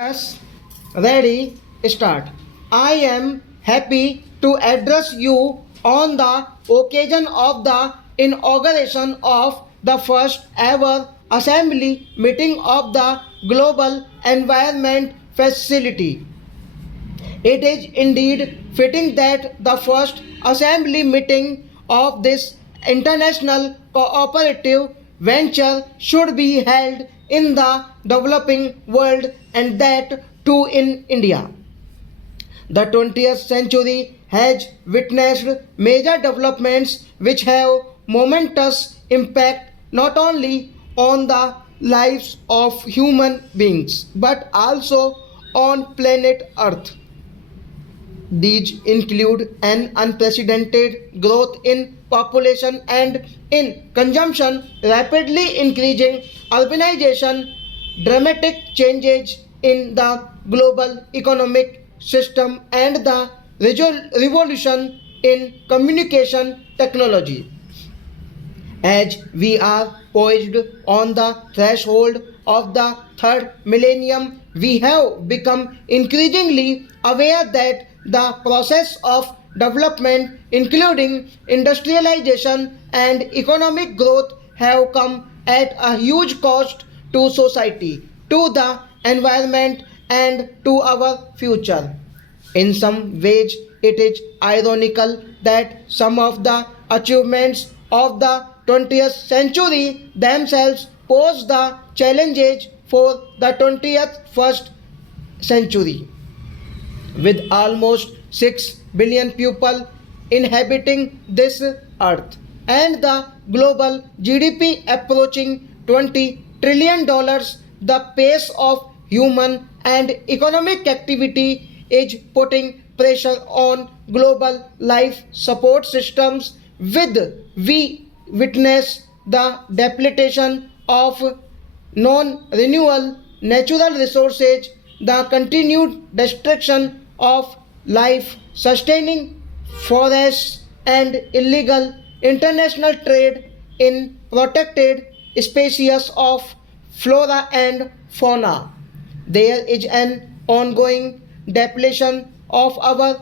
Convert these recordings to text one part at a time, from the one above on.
Yes, ready, start. I am happy to address you on the occasion of the inauguration of the first ever assembly meeting of the Global Environment Facility. It is indeed fitting that the first assembly meeting of this international cooperative venture should be held in the developing world and that too in India. The 20th century has witnessed major developments which have momentous impact not only on the lives of human beings but also on planet Earth. These include an unprecedented growth in population and in consumption, rapidly increasing urbanization, dramatic changes in the global economic system, and the revolution in communication technology. As we are poised on the threshold of the third millennium, we have become increasingly aware that the process of development, including industrialization and economic growth, have come at a huge cost to society, to the environment, and to our future. In some ways, it is ironical that some of the achievements of the 20th century themselves pose the challenges for the 21st century. With almost 6 billion people inhabiting this earth and the global GDP approaching $20 trillion, the pace of human and economic activity is putting pressure on global life support systems. With we witness the depletion of non-renewable natural resources, the continued destruction of life sustaining forests, and illegal international trade in protected species of flora and fauna. There is an ongoing depletion of our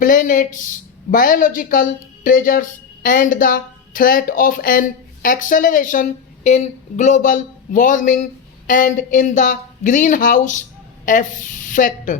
planet's biological treasures and the threat of an acceleration in global warming and in the greenhouse effect.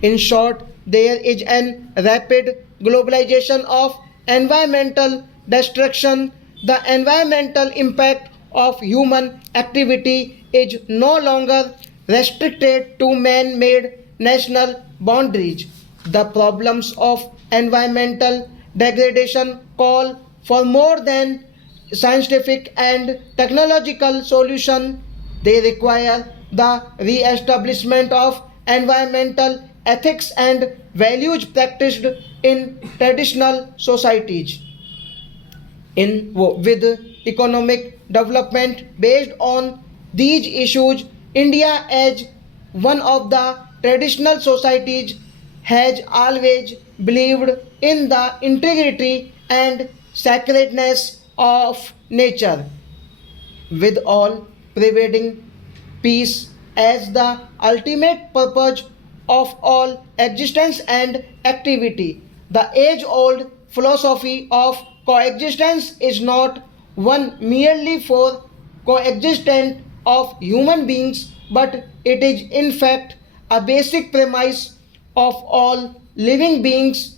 In short, there is an rapid globalization of environmental destruction. The environmental impact of human activity is no longer restricted to man made national boundaries. The problems of environmental degradation call for more than scientific and technological solution. They require the re-establishment of environmental ethics and values practiced in traditional societies. With economic development based on these issues, India as one of the traditional societies has always believed in the integrity and sacredness of nature, with all pervading peace as the ultimate purpose of all existence and activity. The age old philosophy of coexistence is not one merely for coexistence of human beings, but it is in fact a basic premise of all living beings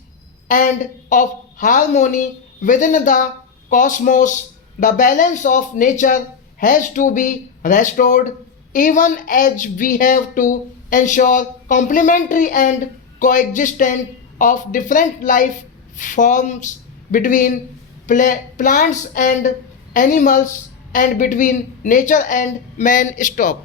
and of harmony within the cosmos. The balance of nature has to be restored, even as we have to ensure complementary and coexistence of different life forms between plants and animals and between nature and man. Stop.